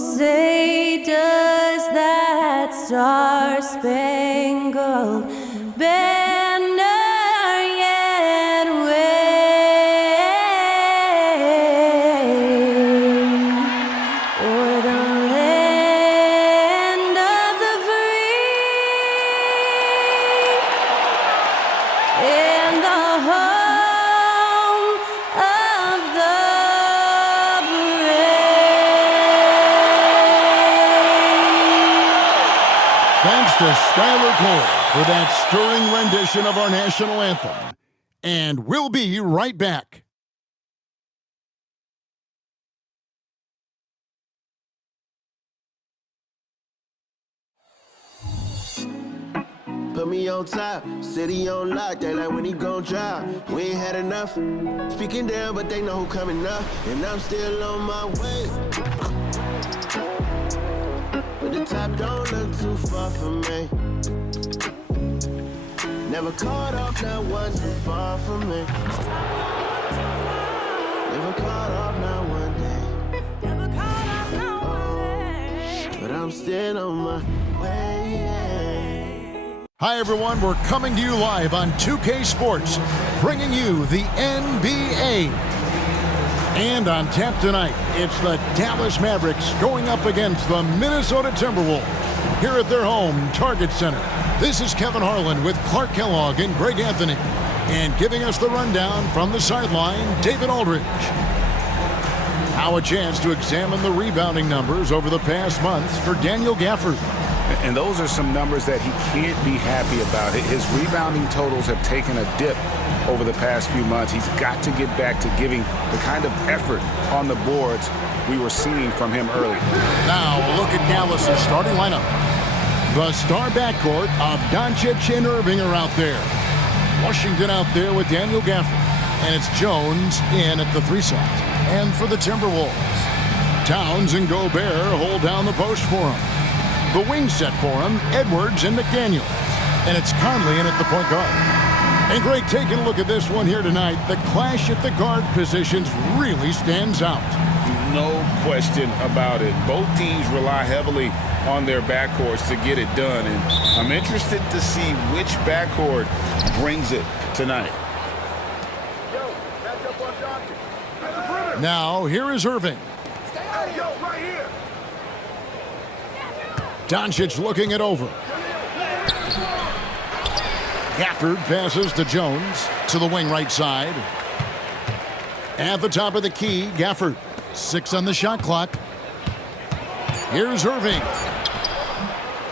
say does that star-spangled banner yet wave o'er the land of the free and the home of the Thanks to Skylar Cole for that stirring rendition of our national anthem. And we'll be right back. Put me on top, city on lock, they like when he gon' drop. We ain't had enough, speaking down, but they know who coming up. And I'm still on my way. But the top don't look too far from me. Never caught off, not one too far from me. Never caught off, not one day. But I'm still on my way. Hi, everyone. We're coming to you live on 2K Sports, bringing you the NBA. And on tap tonight, it's the Dallas Mavericks going up against the Minnesota Timberwolves here at their home, Target Center. This is Kevin Harlan with Clark Kellogg and Greg Anthony. And giving us the rundown from the sideline, David Aldridge. Now a chance to examine the rebounding numbers over the past months for Daniel Gafford. And those are some numbers that he can't be happy about. His rebounding totals have taken a dip over the past few months. He's got to get back to giving the kind of effort on the boards we were seeing from him early. Now a look at Dallas' starting lineup. The star backcourt of Doncic and Irving are out there. Washington out there with Daniel Gafford. And it's Jones in at the 3 slot. And for the Timberwolves, Towns and Gobert hold down the post for him. The wing set for him, Edwards and McDaniels. And it's Conley in at the point guard. And Greg, taking a look at this one here tonight, the clash at the guard positions really stands out. No question about it. Both teams rely heavily on their backcourts to get it done. And I'm interested to see which backcourt brings it tonight. Now, here is Irving. Doncic looking it over. Gafford passes to Jones to the wing right side. At the top of the key, Gafford. 6 on the shot clock. Here's Irving.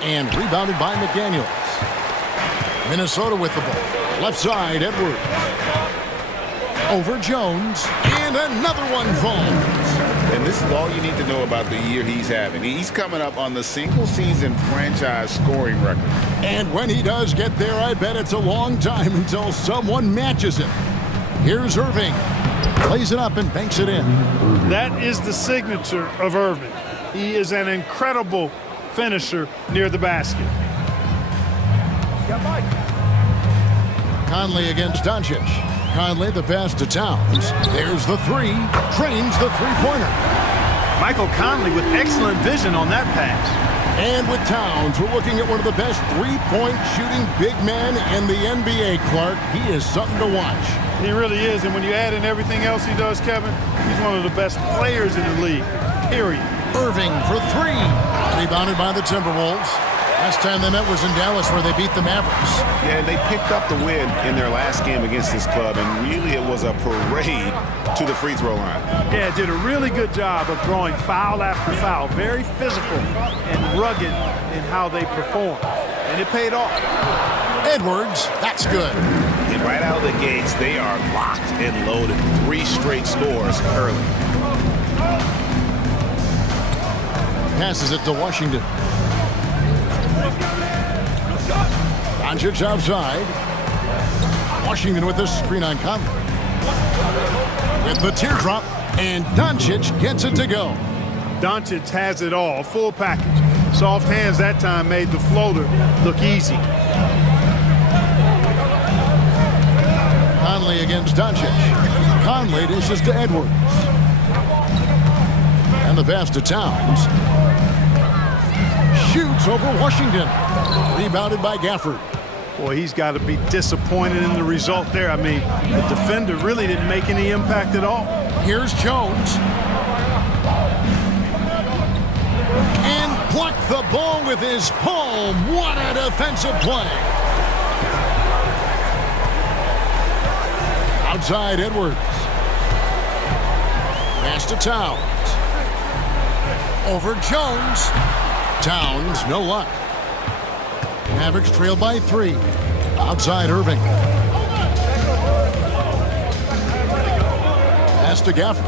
And rebounded by McDaniels. Minnesota with the ball. Left side, Edwards. Over Jones. And another one falls. And this is all you need to know about the year he's having. He's coming up on the single-season franchise scoring record. And when he does get there, I bet it's a long time until someone matches him. Here's Irving. Plays it up and banks it in. That is the signature of Irving. He is an incredible finisher near the basket. Conley against Doncic. Conley the pass to Towns. There's the 3. Trains the three-pointer. Michael Conley with excellent vision on that pass. And with Towns, we're looking at one of the best three-point shooting big men in the NBA, Clark. He is something to watch. He really is, and when you add in everything else he does, Kevin, he's one of the best players in the league, period. Irving for 3. Rebounded by the Timberwolves. Last time they met was in Dallas where they beat the Mavericks. Yeah, and they picked up the win in their last game against this club, and really it was a parade to the free throw line. Yeah, did a really good job of throwing foul after foul. Very physical and rugged in how they performed. And it paid off. Edwards, that's good. And right out of the gates, they are locked and loaded. 3 straight scores early. Passes it to Washington. Doncic outside. Washington with the screen on Conley. With the teardrop, and Doncic gets it to go. Doncic has it all, full package. Soft hands that time made the floater look easy. Conley against Doncic. Conley dishes to Edwards. And And the pass to Towns. Shoots over Washington. Rebounded by Gafford. Boy, he's got to be disappointed in the result there. I mean, the defender really didn't make any impact at all. Here's Jones. And blocked the ball with his palm. What a defensive play. Outside Edwards. Pass to Towns. Over Jones. Towns, no luck. Mavericks trail by 3. Outside Irving. Pass to Gafford.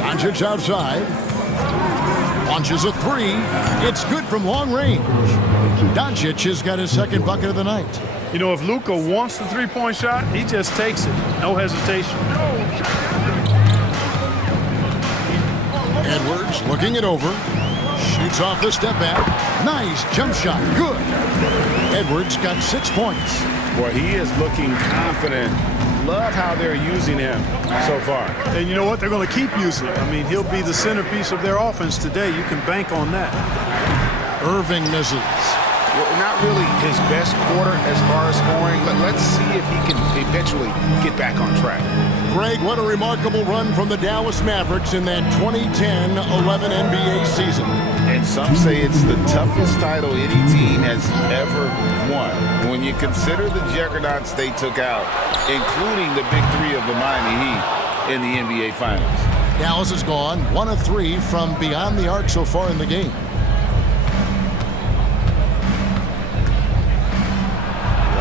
Doncic outside. Launches a 3. It's good from long range. Doncic has got his second bucket of the night. You know, if Luka wants the three-point shot, he just takes it. No hesitation. Edwards looking it over. Shoots off the step back. Nice jump shot. Good. Edwards got 6 points. Boy, he is looking confident. Love how they're using him so far. And you know what? They're going to keep using him. I mean, he'll be the centerpiece of their offense today. You can bank on that. Irving misses. Well, not really his best quarter as far as scoring, but let's see if he can eventually get back on track. Greg, what a remarkable run from the Dallas Mavericks in that 2010-11 NBA season. And some say it's the toughest title any team has ever won. When you consider the juggernauts they took out, including the big 3 of the Miami Heat in the NBA Finals. Dallas has gone 1 of 3 from beyond the arc so far in the game.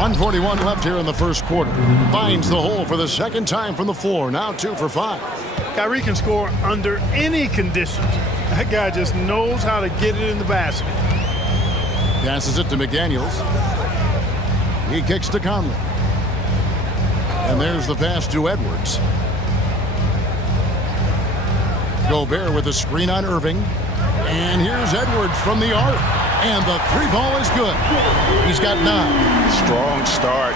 1:41 left here in the first quarter. Finds the hole for the second time from the floor. Now 2 for 5. Kyrie can score under any conditions. That guy just knows how to get it in the basket. Passes it to McDaniels. He kicks to Conley. And there's the pass to Edwards. Gobert with a screen on Irving. And here's Edwards from the arc. And the 3 ball is good. He's got 9. Strong start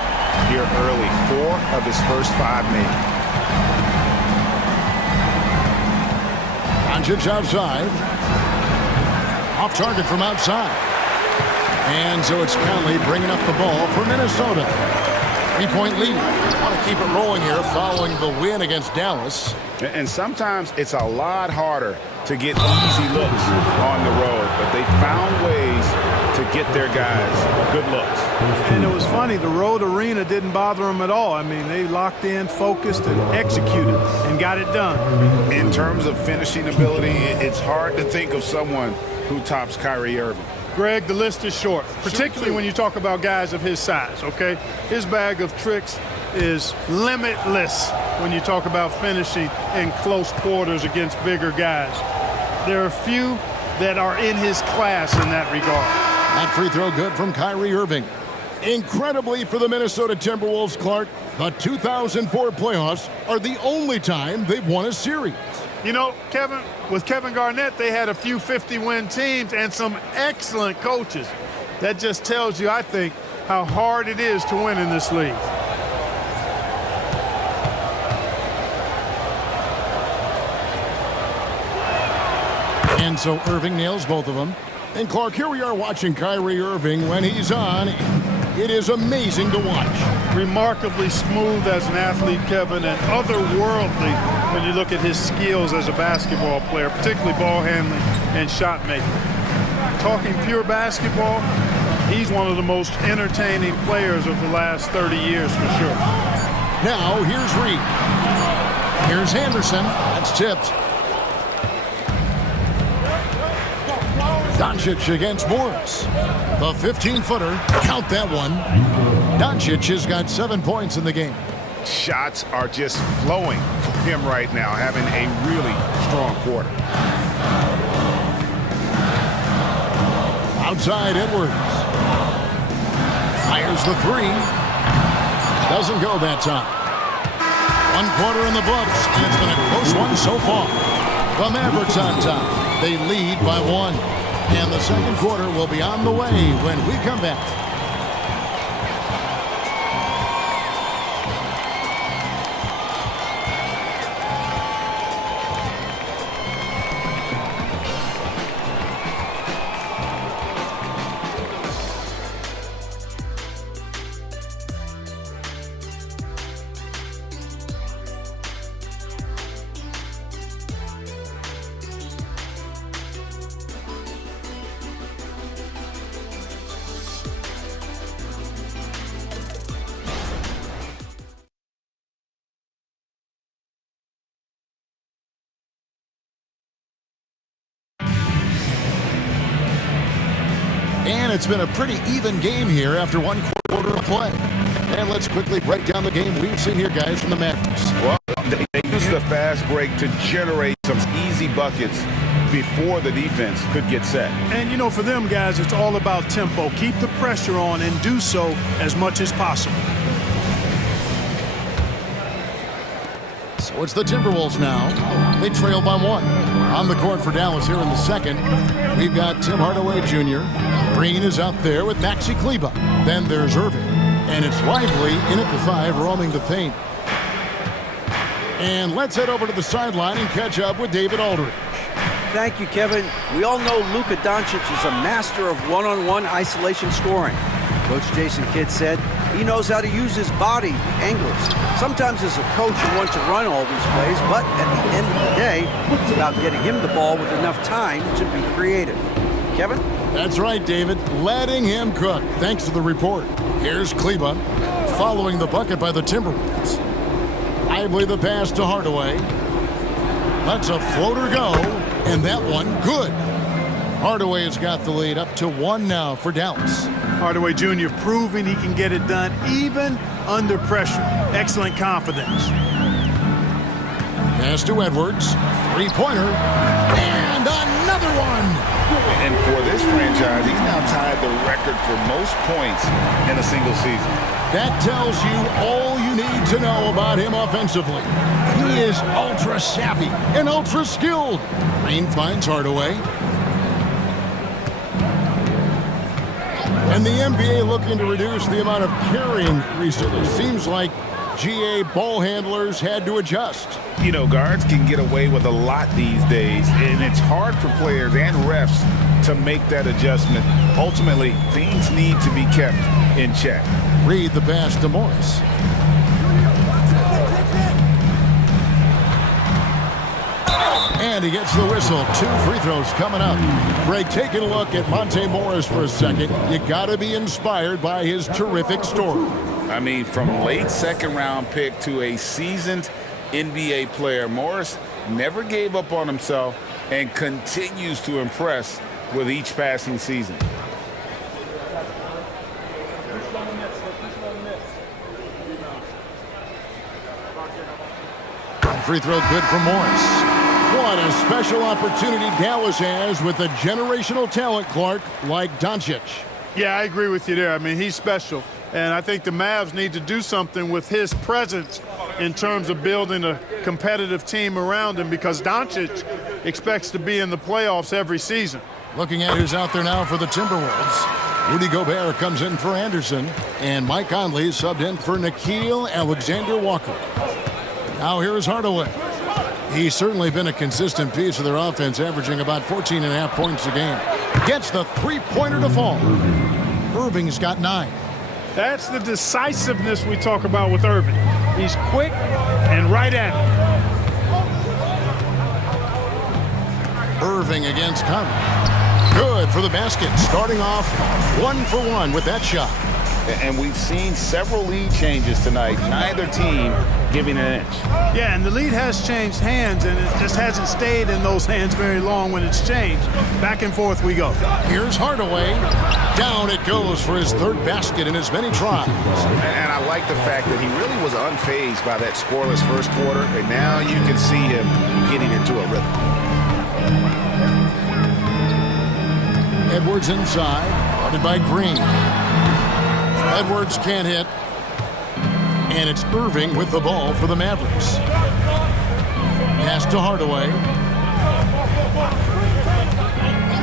here early. 4 of his first 5 made. Doncic outside. Off target from outside. And so it's Conley bringing up the ball for Minnesota. 3-point lead. Want to keep it rolling here following the win against Dallas. And sometimes it's a lot harder to get easy looks on the road, but they found ways to get their guys good looks. And it was funny, the road arena didn't bother them at all. I mean, they locked in, focused, and executed, and got it done. In terms of finishing ability, it's hard to think of someone who tops Kyrie Irving. Greg, the list is short, particularly when you talk about guys of his size, okay? His bag of tricks is limitless when you talk about finishing in close quarters against bigger guys. There are few that are in his class in that regard. That free throw good from Kyrie Irving. Incredibly for the Minnesota Timberwolves, Clark, the 2004 playoffs are the only time they've won a series. You know, Kevin, with Kevin Garnett, they had a few 50-win teams and some excellent coaches. That just tells you, I think, how hard it is to win in this league. And so Irving nails both of them. And Clark, here we are watching Kyrie Irving. When he's on, it is amazing to watch. Remarkably smooth as an athlete, Kevin, and otherworldly when you look at his skills as a basketball player, particularly ball handling and shot making. Talking pure basketball, he's one of the most entertaining players of the last 30 years for sure. Now here's Reed. Here's Henderson. That's tipped. Doncic against Morris. The 15-footer. Count that one. Doncic has got 7 points in the game. Shots are just flowing for him right now, having a really strong quarter. Outside Edwards. Fires the 3. Doesn't go that time. 1 quarter in the books, and it's been a close one so far. The Mavericks on top. They lead by 1. And the second quarter will be on the way when we come back. it's been a pretty even game here after one quarter of play. And let's quickly break down the game we've seen here, guys, from the Mavericks. Well, they used the fast break to generate some easy buckets before the defense could get set. And, you know, for them guys, it's all about tempo. Keep the pressure on and do so as much as possible. So it's the Timberwolves now. They trail by 1. On the court for Dallas here in the second, we've got Tim Hardaway Jr. Green is out there with Maxi Kleber. Then there's Irving. And it's Lively in at the 5, roaming the paint. And let's head over to the sideline and catch up with David Aldridge. Thank you, Kevin. We all know Luka Doncic is a master of one-on-one isolation scoring. Coach Jason Kidd said he knows how to use his body, angles. Sometimes as a coach you want to run all these plays, but at the end of the day, it's about getting him the ball with enough time to be creative. Kevin? That's right, David. Letting him cook. Thanks to the report. Here's Kleber following the bucket by the Timberwolves. Lively the pass to Hardaway. Lets a floater go, and that one good. Hardaway has got the lead up to 1 now for Dallas. Hardaway Jr. proving he can get it done even under pressure. Excellent confidence. Pass to Edwards. Three-pointer. And another one. And for this franchise, he's now tied the record for most points in a single season. That tells you all you need to know about him offensively. He is ultra-savvy and ultra-skilled. Green finds Hardaway. And the NBA looking to reduce the amount of carrying recently. Seems like GA ball handlers had to adjust. You know, guards can get away with a lot these days, and it's hard for players and refs to make that adjustment. Ultimately, things need to be kept in check. Read the pass to Morris. And he gets the whistle. 2 free throws coming up. Greg, taking a look at Monte Morris for a second. You got to be inspired by his terrific story. I mean, from late second-round pick to a seasoned NBA player, Morris never gave up on himself and continues to impress with each passing season. Free throw good for Morris. What a special opportunity Dallas has with a generational talent, Clark, like Doncic. Yeah, I agree with you there. I mean, he's special. And I think the Mavs need to do something with his presence in terms of building a competitive team around him, because Doncic expects to be in the playoffs every season. Looking at who's out there now for the Timberwolves. Rudy Gobert comes in for Anderson, and Mike Conley subbed in for Nickeil Alexander-Walker. Now here's Hardaway. He's certainly been a consistent piece of their offense, averaging about 14.5 points a game. Gets the three-pointer to fall. Irving's got 9. That's the decisiveness we talk about with Irving. He's quick and right at it. Irving against Conley. Good for the basket. Starting off 1 for 1 with that shot. And we've seen several lead changes tonight. Neither team giving an inch. Yeah, and the lead has changed hands, and it just hasn't stayed in those hands very long when it's changed. Back and forth we go. Here's Hardaway. Down it goes for his 3rd basket in as many tries. And I like the fact that he really was unfazed by that scoreless first quarter, and now you can see him getting into a rhythm. Edwards inside, guarded by Green. Edwards can't hit. And it's Irving with the ball for the Mavericks. Pass to Hardaway.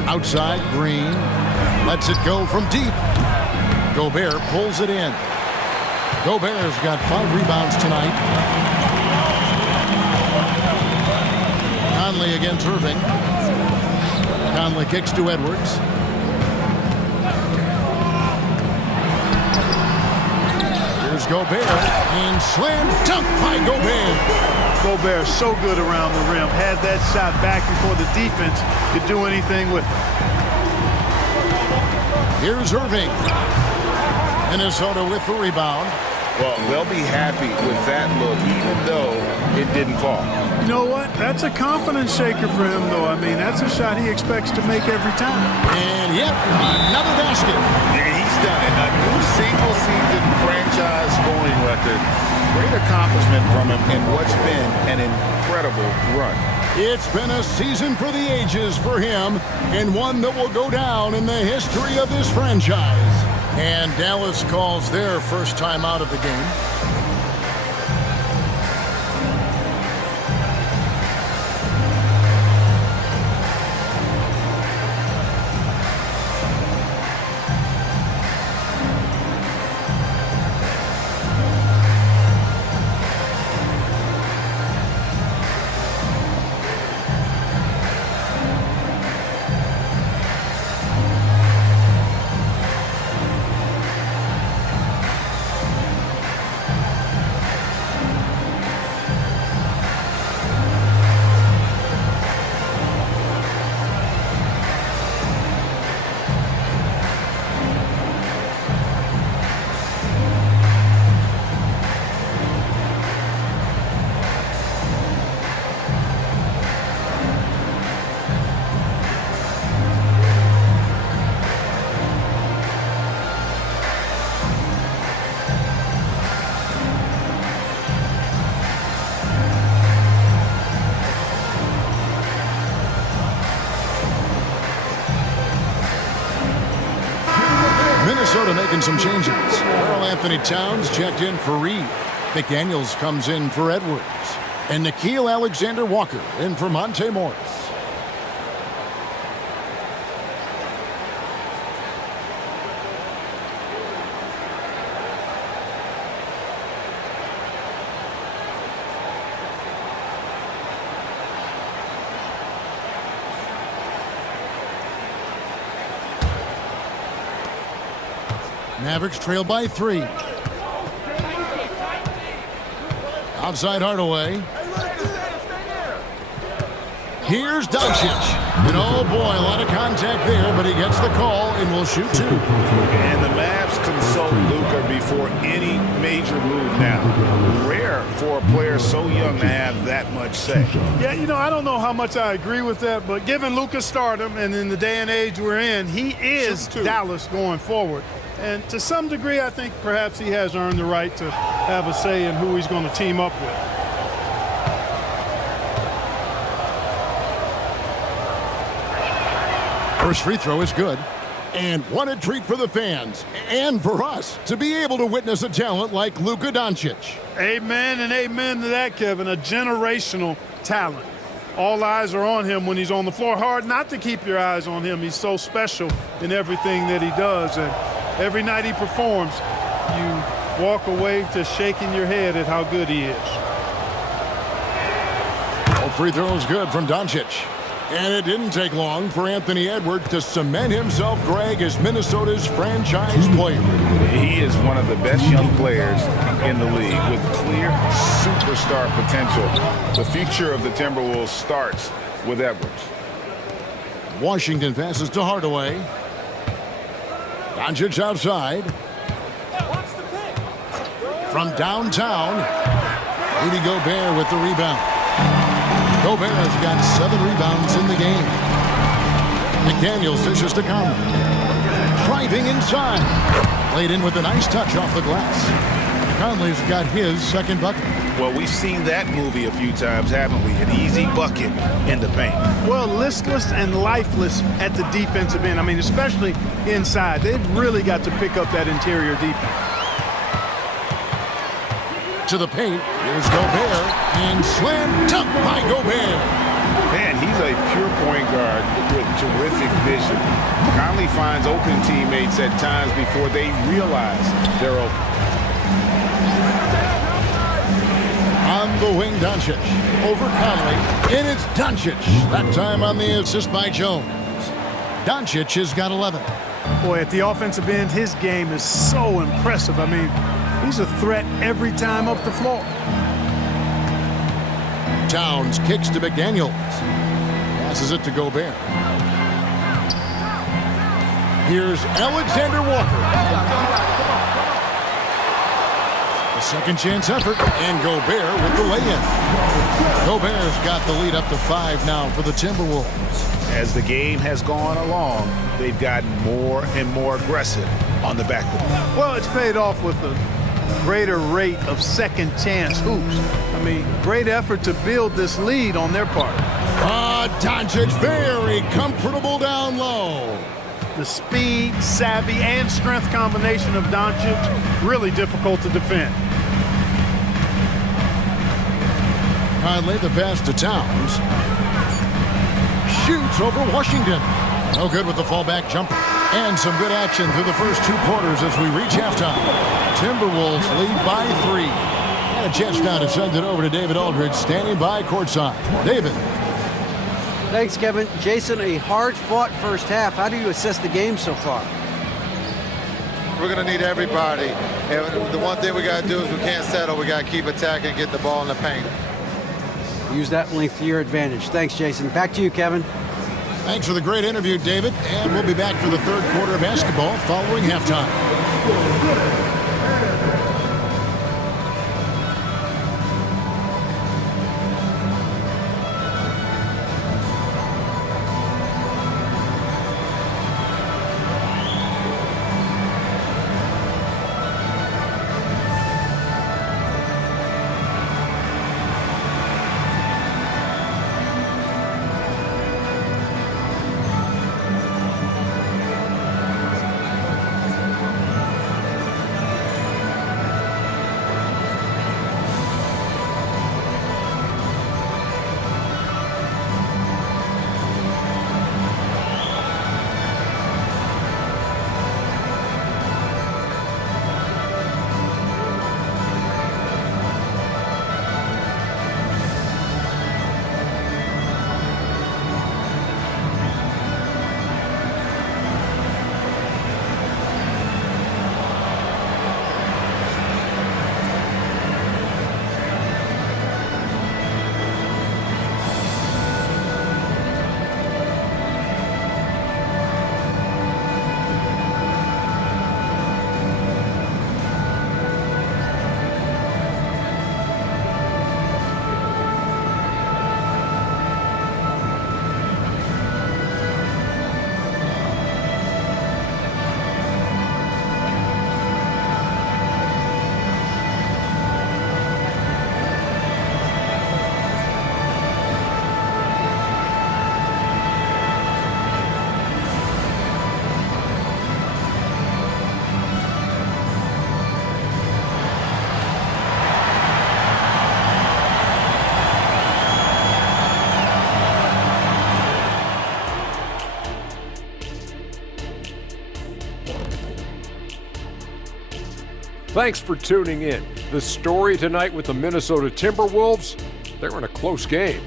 Outside, Green. Lets it go from deep. Gobert pulls it in. Gobert's got 5 rebounds tonight. Conley against Irving. Conley kicks to Edwards. Here's Gobert, and slam dunk by Gobert. Gobert so good around the rim. Had that shot back before the defense could do anything with it. Here's Irving. Minnesota with the rebound. Well, they'll be happy with that look, even though it didn't fall. You know what? That's a confidence shaker for him, though. I mean, that's a shot he expects to make every time. And yep, another basket. And he's done it. A new single-season franchise scoring record. Great accomplishment from him in what's been an incredible run. It's been a season for the ages for him, and one that will go down in the history of this franchise. And Dallas calls their first time out of the game. Minnesota making some changes. Karl Anthony Towns checked in for Reed. McDaniels comes in for Edwards. And Nickeil Alexander-Walker in for Monte Morris. Mavericks trail by 3. Outside Hardaway. Here's Doncic. And oh boy, a lot of contact there, but he gets the call and will shoot 2. And the Mavs consult Luka before any major move now. Rare for a player so young to have that much say. Yeah, you know, I don't know how much I agree with that, but given Luka's stardom and in the day and age we're in, he is Dallas going forward. And to some degree, I think perhaps he has earned the right to have a say in who he's going to team up with. First free throw is good. And what a treat for the fans and for us to be able to witness a talent like Luka Doncic. Amen and amen to that, Kevin. A generational talent. All eyes are on him when he's on the floor. Hard not to keep your eyes on him. He's so special in everything that he does. And every night he performs, you walk away to shaking your head at how good he is. All free throws good from Doncic. And it didn't take long for Anthony Edwards to cement himself, Greg, as Minnesota's franchise player. He is one of the best young players in the league with clear superstar potential. The future of the Timberwolves starts with Edwards. Washington passes to Hardaway. Doncic outside. From downtown, Rudy Gobert with the rebound. Gobert has got 7 rebounds in the game. McDaniels dishes to Conley. Driving inside. Laid in with a nice touch off the glass. Conley's got his second bucket. Well, we've seen that movie a few times, haven't we? An easy bucket in the paint. Well, listless and lifeless at the defensive end. I mean, especially inside. They've really got to pick up that interior defense. To the paint. Here's Gobert. And slam dunk by Gobert. Man, he's a pure point guard with terrific vision. Conley finds open teammates at times before they realize they're open. On the wing, Doncic. Over Conley. And it's Doncic. That time on the assist by Jones. Doncic has got 11. Boy, at the offensive end, his game is so impressive. I mean, he's a threat every time up the floor. Towns kicks to McDaniels. Passes it to Gobert. Here's Alexander Walker. The Second chance effort, and Gobert with the lay-in. Gobert's got the lead up to 5 now for the Timberwolves. As the game has gone along, they've gotten more and more aggressive on the backboard. Well, it's paid off with a greater rate of second chance hoops. I mean, great effort to build this lead on their part. Doncic very comfortable down low. The speed, savvy, and strength combination of Doncic, really difficult to defend. Conley the pass to Towns. Shoots over Washington. No good with the fallback jumper. And some good action through the first 2 quarters as we reach halftime. Timberwolves lead by 3. And a chance now to send it over to David Aldridge, standing by courtside. David. Thanks, Kevin. Jason, a hard-fought first half. How do you assess the game so far? We're going to need everybody. And the one thing we got to do is we can't settle. We got to keep attacking, get the ball in the paint. Use that length to your advantage. Thanks, Jason. Back to you, Kevin. Thanks for the great interview, David. And we'll be back for the third quarter of basketball following halftime. Thanks for tuning in. The story tonight with the Minnesota Timberwolves, they're in a close game.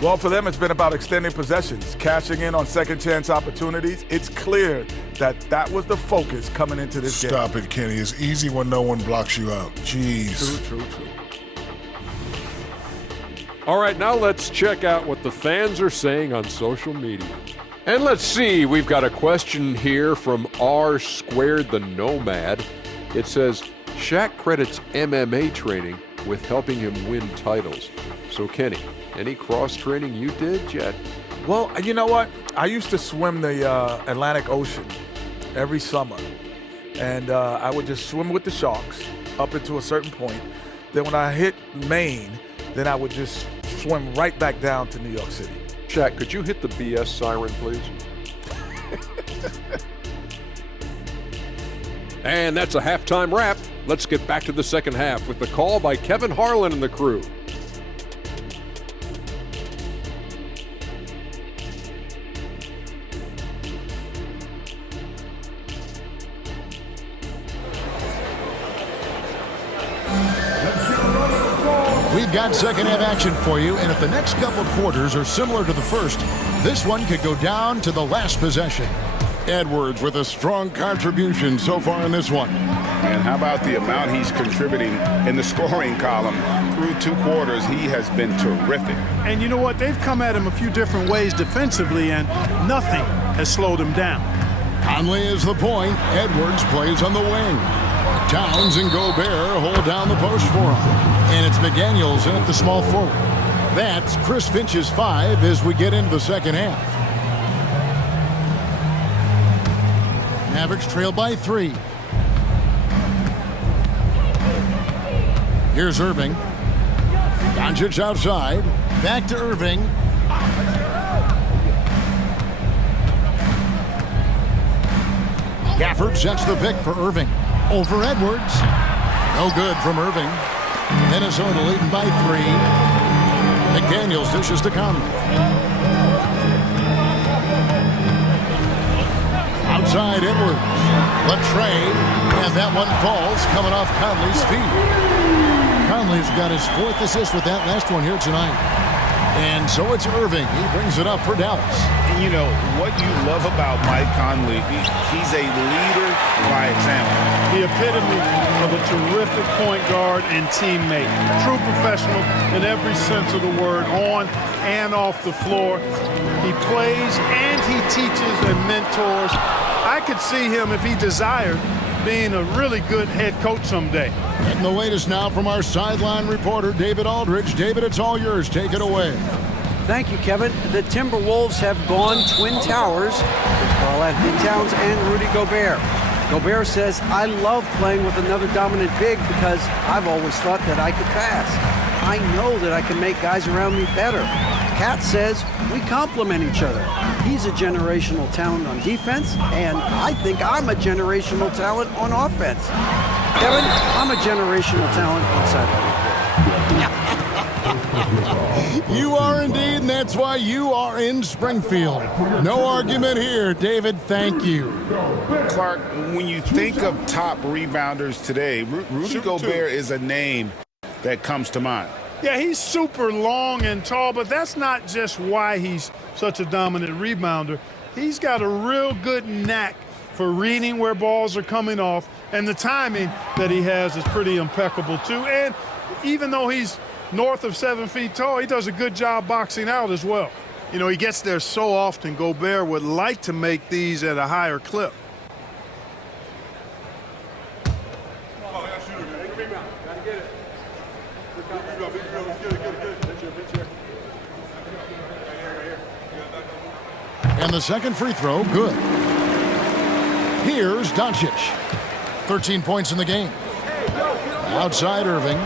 Well, for them, it's been about extending possessions, cashing in on second chance opportunities. It's clear that that was the focus coming into this game. Stop it, Kenny. It's easy when no one blocks you out. Jeez. True. All right, now let's check out what the fans are saying on social media. And let's see, we've got a question here from R Squared the Nomad. It says, Shaq credits MMA training with helping him win titles. So Kenny, any cross-training you did yet? Well, you know what? I used to swim the Atlantic Ocean every summer. And I would just swim with the sharks up into a certain point. Then when I hit Maine, then I would just swim right back down to New York City. Shaq, could you hit the BS siren, please? And that's a halftime wrap. Let's get back to the second half with the call by Kevin Harlan and the crew. We've got second half action for you, and if the next couple quarters are similar to the first, this one could go down to the last possession. Edwards with a strong contribution so far in this one. And how about the amount he's contributing in the scoring column? Through 2 quarters, he has been terrific. And you know what? They've come at him a few different ways defensively, and nothing has slowed him down. Conley is the point. Edwards plays on the wing. Towns and Gobert hold down the post for him. And it's McDaniels in at the small forward. That's Chris Finch's 5 as we get into the second half. Mavericks trail by 3. Here's Irving. Doncic outside. Back to Irving. Gafford sets the pick for Irving. Over Edwards. No good from Irving. Minnesota leading by 3. McDaniels dishes to Conley. Outside Edwards. Latrey. And that one falls coming off Conley's feet. Conley's got his 4th assist with that last one here tonight. And so it's Irving. He brings it up for Dallas. And you know, what you love about Mike Conley, he's a leader by example. The epitome of a terrific point guard and teammate. True professional in every sense of the word, on and off the floor. He plays and he teaches and mentors. I could see him, if he desired, being a really good head coach someday. And the latest now from our sideline reporter, David Aldridge. David, it's all yours. Take it away. Thank you, Kevin. The Timberwolves have gone Twin Towers with Karl-Anthony Towns and Rudy Gobert. Gobert says, I love playing with another dominant big because I've always thought that I could pass. I know that I can make guys around me better. Cat says, we complement each other. He's a generational talent on defense, and I think I'm a generational talent on offense. Kevin, I'm a generational talent on sideline. You are indeed, and that's why you are in Springfield. No argument here, David. Thank you. Clark, when you think of top rebounders today, Rudy Gobert is a name that comes to mind. Yeah, he's super long and tall, but that's not just why he's such a dominant rebounder. He's got a real good knack for reading where balls are coming off, and the timing that he has is pretty impeccable too. And even though he's north of 7 feet tall, he does a good job boxing out as well. You know, he gets there so often. Gobert would like to make these at a higher clip. And the second free throw, good. Here's Doncic. 13 points in the game. Outside Irving.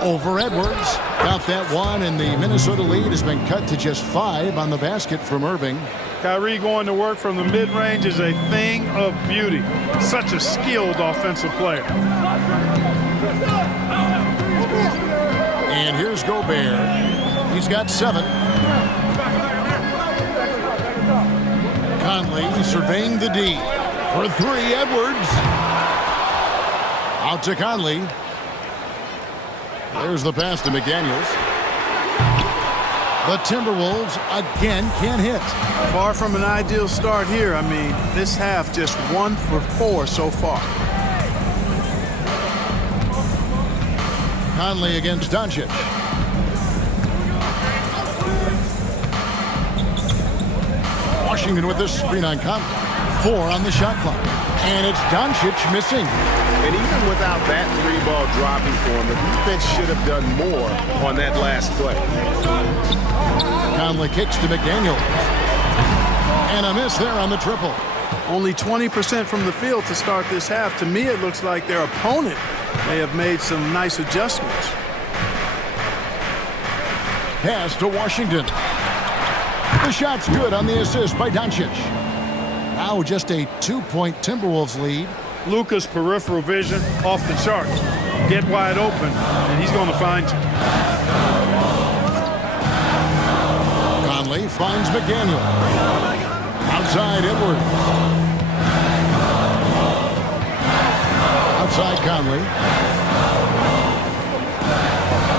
Over Edwards. Got that one, and the Minnesota lead has been cut to just 5 on the basket from Irving. Kyrie going to work from the mid-range is a thing of beauty. Such a skilled offensive player. And here's Gobert. He's got 7. Conley surveying the D. For 3, Edwards. Out to Conley. There's the pass to McDaniels. The Timberwolves again can't hit. Far from an ideal start here. I mean, this half just 1 for 4 so far. Conley against Doncic. Washington with this screen on Conley. 4 on the shot clock. And it's Doncic missing. And even without that 3-ball dropping for him, the defense should have done more on that last play. Conley kicks to McDaniels. And a miss there on the triple. Only 20% from the field to start this half. To me, it looks like their opponent may have made some nice adjustments. Pass to Washington. The shot's good on the assist by Doncic. Now just a 2-point Timberwolves lead. Luka's peripheral vision off the charts. Get wide open, and he's going to find you. Conley finds McDaniel. Outside Edwards. Outside Conley.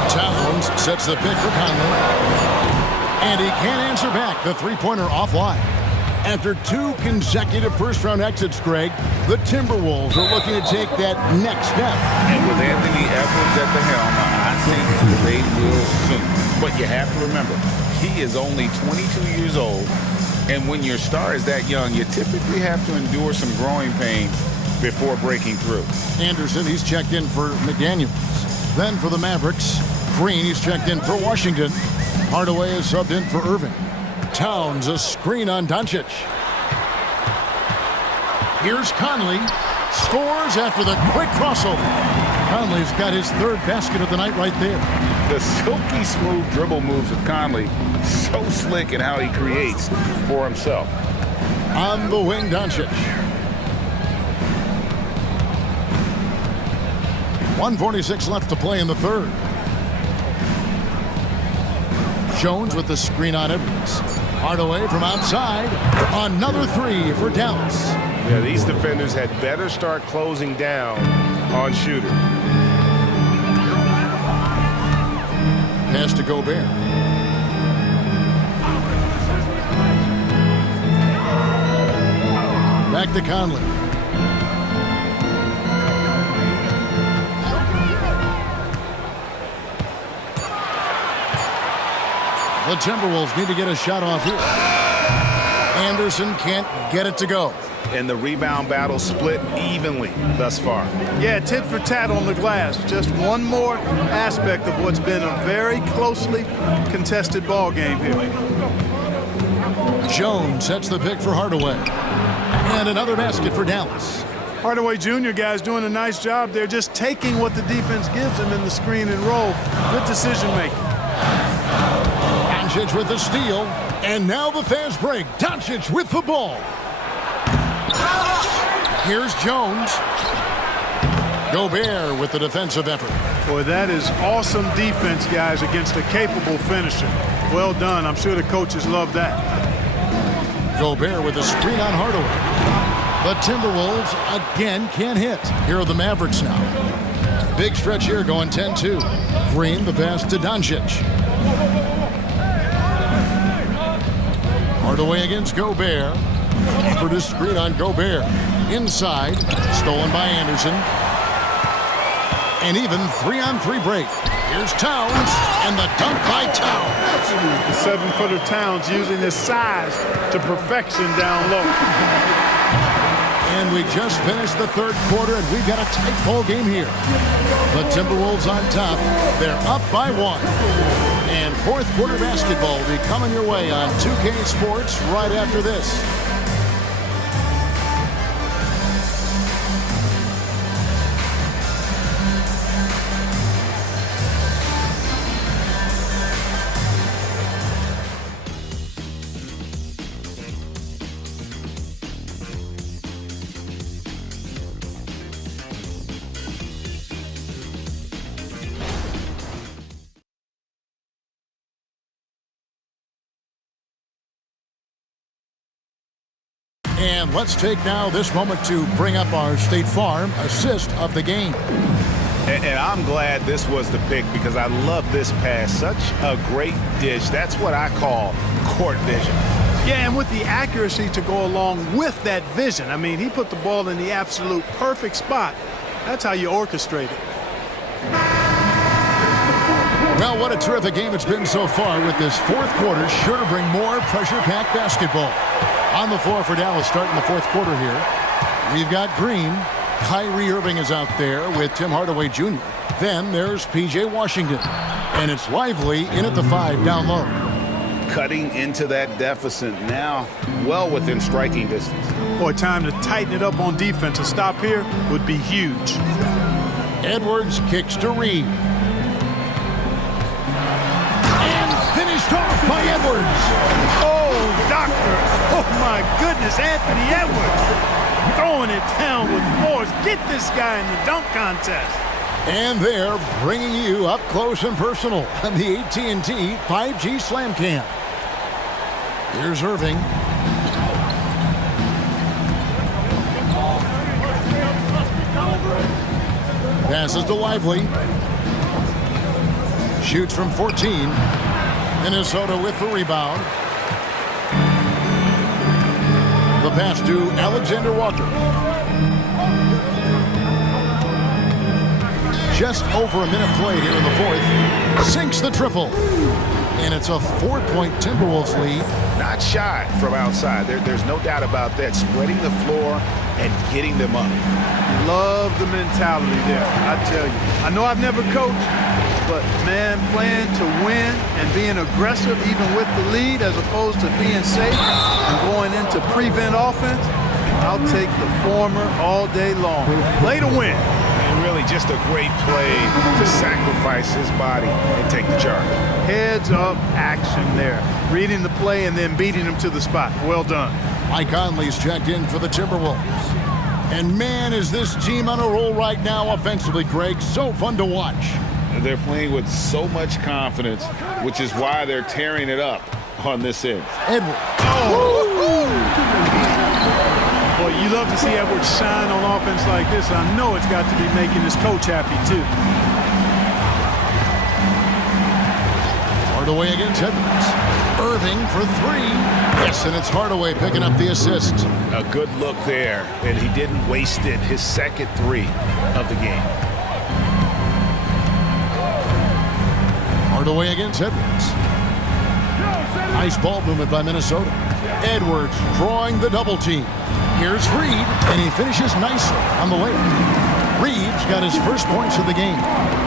Towns sets the pick for Conley. And he can't answer back. The three-pointer offline. After 2 consecutive first-round exits, Greg, the Timberwolves are looking to take that next step. And with Anthony Edwards at the helm, I think they will soon. But you have to remember, he is only 22 years old. And when your star is that young, you typically have to endure some growing pains before breaking through. Anderson, he's checked in for McDaniels. Then for the Mavericks, Green, he's checked in for Washington. Hardaway is subbed in for Irving. Towns, a screen on Doncic. Here's Conley. Scores after the quick crossover. Conley's got his third basket of the night right there. The silky smooth dribble moves of Conley, so slick in how he creates for himself. On the wing, Doncic. 1:46 left to play in the third. Jones with the screen on Edwards. Hardaway from outside. Another three for Dallas. Yeah, these defenders had better start closing down on shooter. Pass to Gobert. Back to Conley. The Timberwolves need to get a shot off here. Anderson can't get it to go. And the rebound battle split evenly thus far. Yeah, tit for tat on the glass. Just one more aspect of what's been a very closely contested ball game here. Jones sets the pick for Hardaway. And another basket for Dallas. Hardaway Jr. guys doing a nice job there, just taking what the defense gives him in the screen and roll. Good decision making. Doncic with the steal. And now the fast break. Doncic with the ball. Here's Jones. Gobert with the defensive effort. Boy, that is awesome defense, guys, against a capable finisher. Well done. I'm sure the coaches love that. Gobert with a screen on Hardaway. The Timberwolves again can't hit. Here are the Mavericks now. Big stretch here going 10-2. Green the pass to Doncic. Hardaway against Gobert. Offered a screen on Gobert. Inside. Stolen by Anderson. And even 3-on-3 break. Here's Towns. And the dunk by Towns. The 7-footer Towns using his size to perfection down low. And we just finished the third quarter, and we've got a tight ball game here. The Timberwolves on top. They're up by 1. And fourth quarter basketball will be coming your way on 2K Sports right after this. And let's take now this moment to bring up our State Farm assist of the game. And I'm glad this was the pick because I love this pass. Such a great dish. That's what I call court vision. Yeah, and with the accuracy to go along with that vision. I mean, he put the ball in the absolute perfect spot. That's how you orchestrate it. Well, what a terrific game it's been so far with this fourth quarter. Sure to bring more pressure-packed basketball. On the floor for Dallas starting the fourth quarter here. We've got Green. Kyrie Irving is out there with Tim Hardaway Jr. Then there's P.J. Washington. And it's Lively in at the 5 down low. Cutting into that deficit now well within striking distance. Boy, time to tighten it up on defense. A stop here would be huge. Edwards kicks to Reed. And finished off by Edwards. Oh, doctor. Oh, my goodness. Anthony Edwards throwing it down with force. Get this guy in the dunk contest. And they're bringing you up close and personal on the AT&T 5G Slam Cam. Here's Irving. Passes to Lively. Shoots from 14. Minnesota with the rebound. The pass to Alexander Walker. Just over a minute played here in the fourth. Sinks the triple. And it's a 4-point Timberwolves lead. Not shy from outside. There's no doubt about that. Spreading the floor, and getting them up. Love the mentality there, I tell you. I know I've never coached, but man, playing to win and being aggressive even with the lead as opposed to being safe and going into prevent offense, I'll take the former all day long. Play to win. And really just a great play to sacrifice his body and take the charge. Heads up action there. Reading the play and then beating him to the spot. Well done. Mike Conley's checked in for the Timberwolves. And man, is this team on a roll right now offensively, Greg. So fun to watch. They're playing with so much confidence, which is why they're tearing it up on this end. Edwards. Boy, you love to see Edwards shine on offense like this. I know it's got to be making his coach happy, too. Hardaway against Edwards. Irving for three. Yes, and it's Hardaway picking up the assist. A good look there, and he didn't waste it. His second three of the game. Hardaway against Edwards. Nice ball movement by Minnesota. Edwards drawing the double team. Here's Reed, and he finishes nicely on the layup. Reed's got his first points of the game.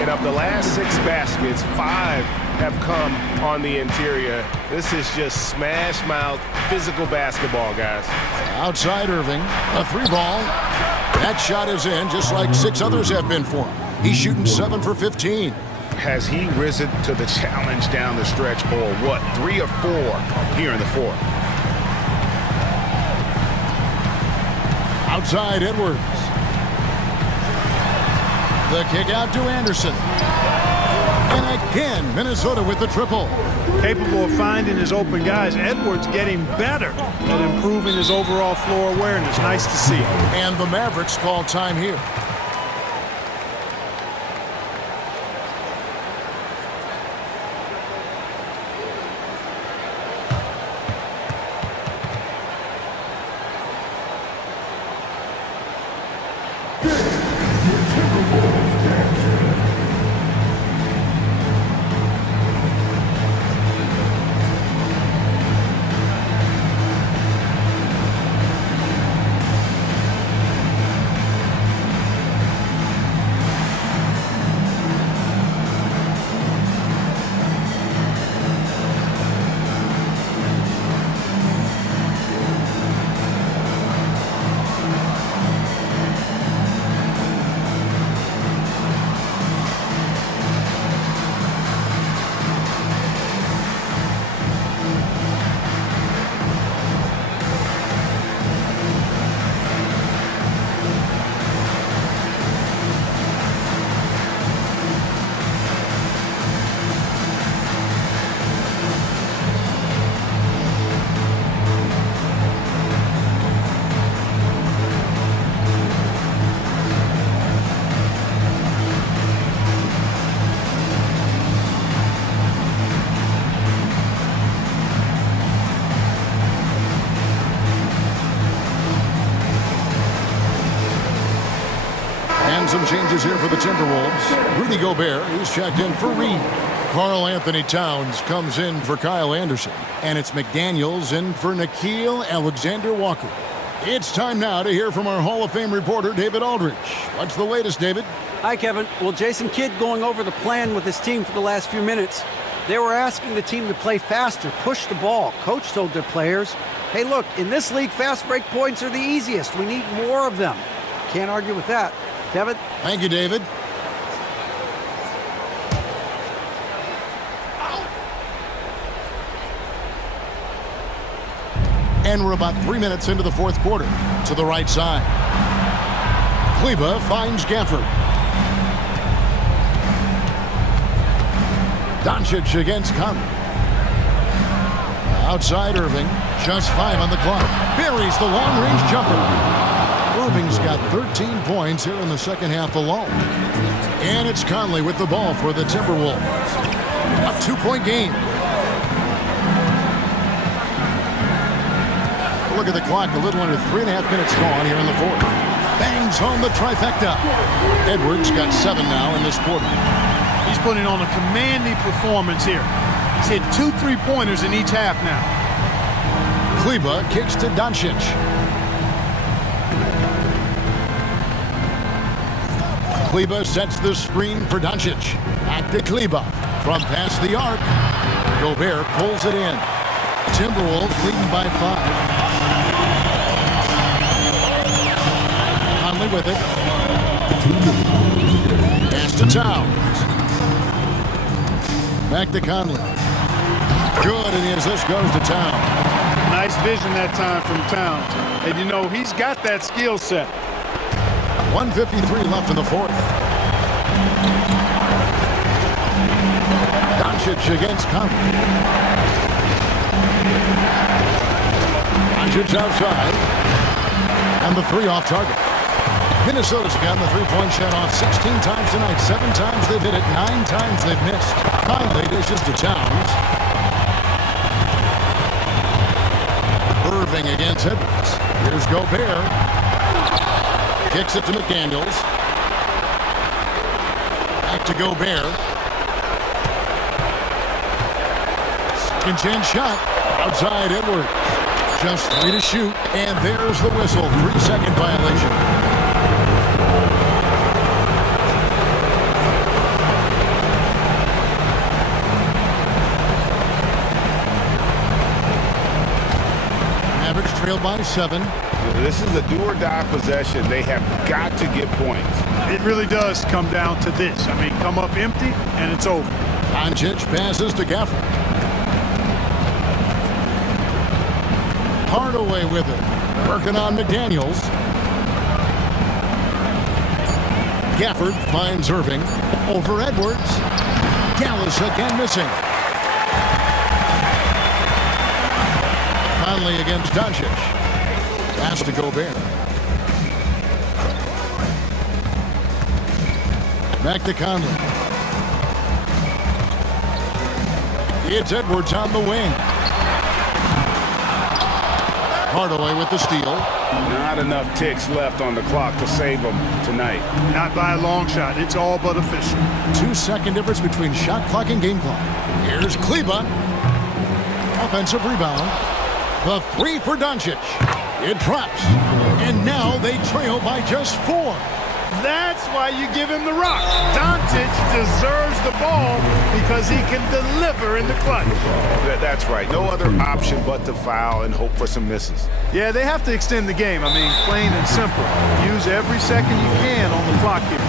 And of the last 6 baskets, 5 have come on the interior. This is just smash mouth physical basketball, guys. Outside Irving, a 3-ball. That shot is in, just like 6 others have been for him. He's shooting 7 for 15. Has he risen to the challenge down the stretch, or what? 3 or 4 here in the fourth. Outside Edwards. The kick out to Anderson. And again, Minnesota with the triple. Capable of finding his open guys. Edwards getting better at improving his overall floor awareness. Nice to see. And the Mavericks call time here. Some changes here for the Timberwolves. Rudy Gobert, he's checked in for Reed. Karl Anthony Towns comes in for Kyle Anderson. And it's McDaniels in for Nickeil Alexander-Walker. It's time now to hear from our Hall of Fame reporter, David Aldridge. What's the latest, David? Hi, Kevin. Well, Jason Kidd going over the plan with his team for the last few minutes. They were asking the team to play faster, push the ball. Coach told their players, hey, look, in this league, fast break points are the easiest. We need more of them. Can't argue with that. Kevin? Thank you, David. And we're about 3 minutes into the fourth quarter. To the right side. Kleba finds Gafford. Doncic against Conley. Outside Irving. Just 5 on the clock. Buries the long-range jumper. Irving's got 13 points here in the second half alone. And it's Conley with the ball for the Timberwolves. A 2-point game. Look at the clock, a little under 3.5 minutes gone here in the fourth. Bangs home the trifecta. Edwards got 7 now in this quarter. He's putting on a commanding performance here. He's hit 2 3-pointers in each half now. Kleba kicks to Doncic. Kleber sets the screen for Doncic. Back to Kleber. From past the arc. Gobert pulls it in. Timberwolves leading by 5. Conley with it. Pass to Towns. Back to Conley. Good, and as this goes to Towns. Nice vision that time from Towns. And you know, he's got that skill set. 1:53 left in the fourth. Doncic against Conley. Doncic outside. And the 3 off target. Minnesota's gotten the 3-point shot off 16 times tonight. 7 times they've hit it. 9 times they've missed. Conley dishes to Towns. Irving against Edwards. Here's Gobert. Kicks it to McDaniels. Back to Gobert. Second chance shot. Outside Edwards. Just 3 to shoot. And there's the whistle. 3-second violation. Mavericks trail by 7. This is a do-or-die possession. They have got to get points. It really does come down to this. I mean, come up empty, and it's over. Doncic passes to Gafford. Hardaway with it. Working on McDaniels. Gafford finds Irving. Over Edwards. Dallas again missing. Conley against Doncic. Pass to Gobert. Back to Conley. It's Edwards on the wing. Hardaway with the steal. Not enough ticks left on the clock to save them tonight. Not by a long shot. It's all but official. 2-second difference between shot clock and game clock. Here's Kleber. Offensive rebound. The 3 for Doncic. It drops. And now they trail by just 4. That's why you give him the rock. Doncic deserves the ball because he can deliver in the clutch. That's right. No other option but to foul and hope for some misses. Yeah, they have to extend the game. I mean, plain and simple. Use every second you can on the clock here.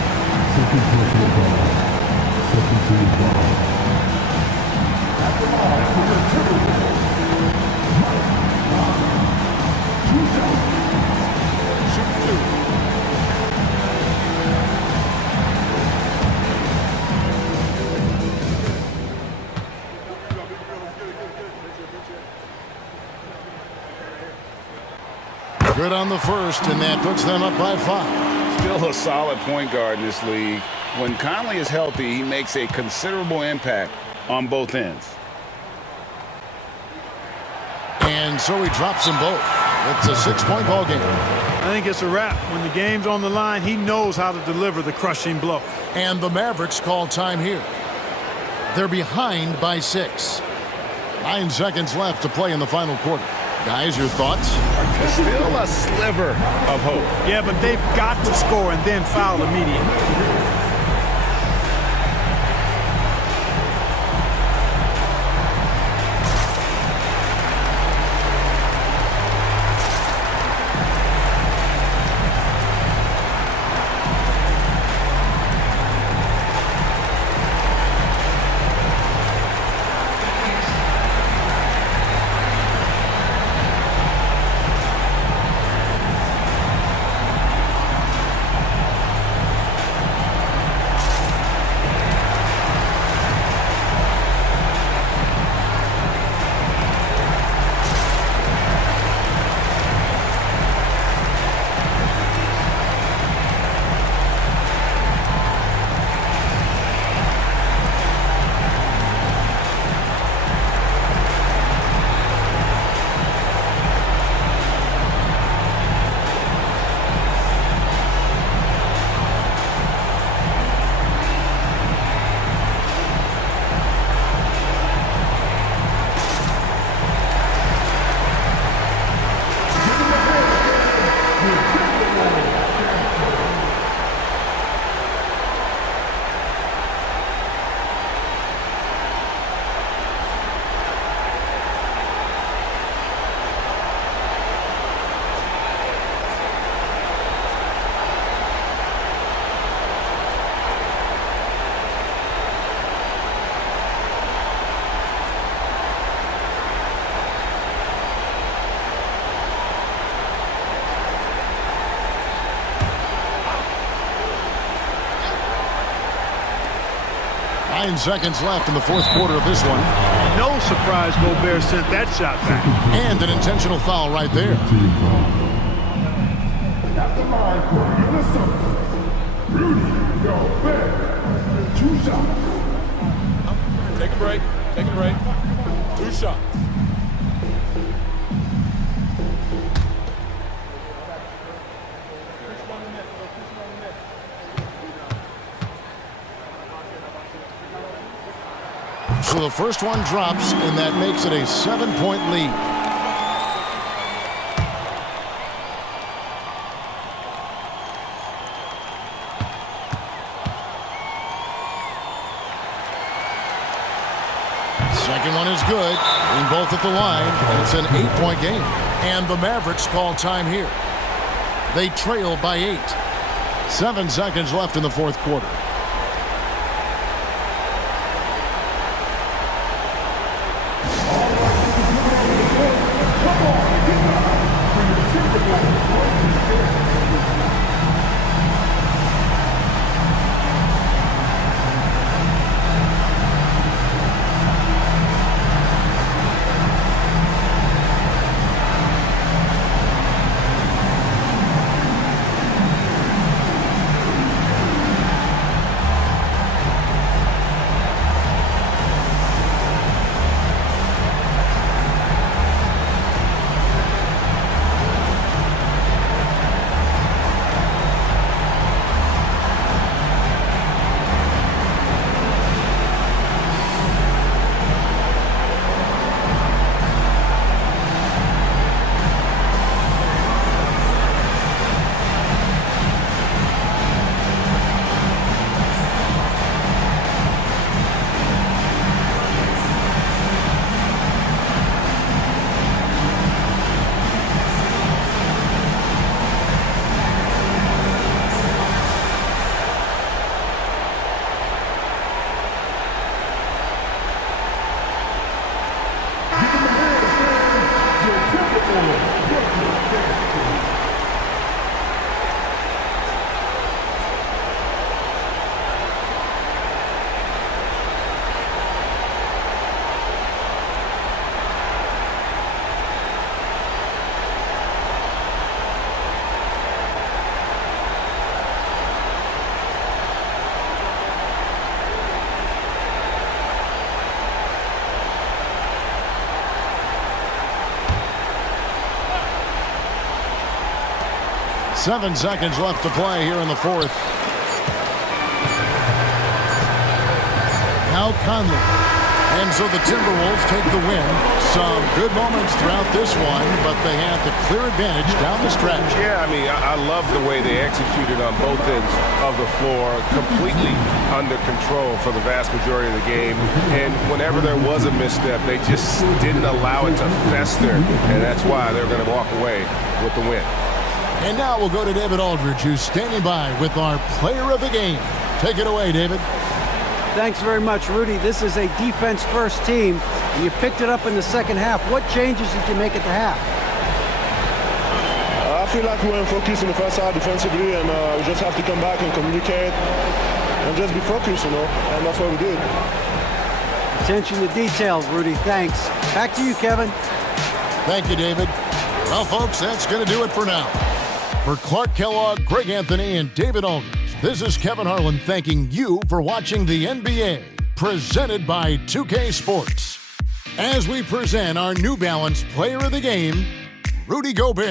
Good on the first, and that puts them up by 5. Still a solid point guard in this league. When Conley is healthy, he makes a considerable impact on both ends. And so he drops them both. It's a 6-point ball game. I think it's a wrap. When the game's on the line, he knows how to deliver the crushing blow. And the Mavericks call time here. They're behind by 6. 9 seconds left to play in the final quarter. Guys, your thoughts? Still a sliver of hope. Yeah, but they've got to score and then foul immediately. 9 seconds left in the fourth quarter of this one. No surprise Gobert sent that shot back. And an intentional foul right there. At the line for Minnesota, Rudy Gobert. 2 shots. Take a break. Take a break. 2 shots. So the first one drops, and that makes it a 7-point lead. Second one is good. Being both at the line, and it's an 8-point game. And the Mavericks call time here. They trail by 8. 7 seconds left in the fourth quarter. Seven seconds left to play here in the fourth. Now Conley. And so the Timberwolves take the win. Some good moments throughout this one, but they had the clear advantage down the stretch. Yeah, I mean, I love the way they executed on both ends of the floor, completely under control for the vast majority of the game. And whenever there was a misstep, they just didn't allow it to fester, and that's why they're going to walk away with the win. And now we'll go to David Aldridge, who's standing by with our player of the game. Take it away, David. Thanks very much, Rudy. This is a defense-first team, and you picked it up in the second half. What changes did you make at the half? I feel like we weren't focused in the first half defensively, and we just have to come back and communicate and just be focused, and that's what we did. Attention to detail, Rudy. Thanks. Back to you, Kevin. Thank you, David. Well, folks, that's going to do it for now. For Clark Kellogg, Greg Anthony, and David Aldridge, this is Kevin Harlan thanking you for watching the NBA, presented by 2K Sports. As we present our New Balance Player of the Game, Rudy Gobert.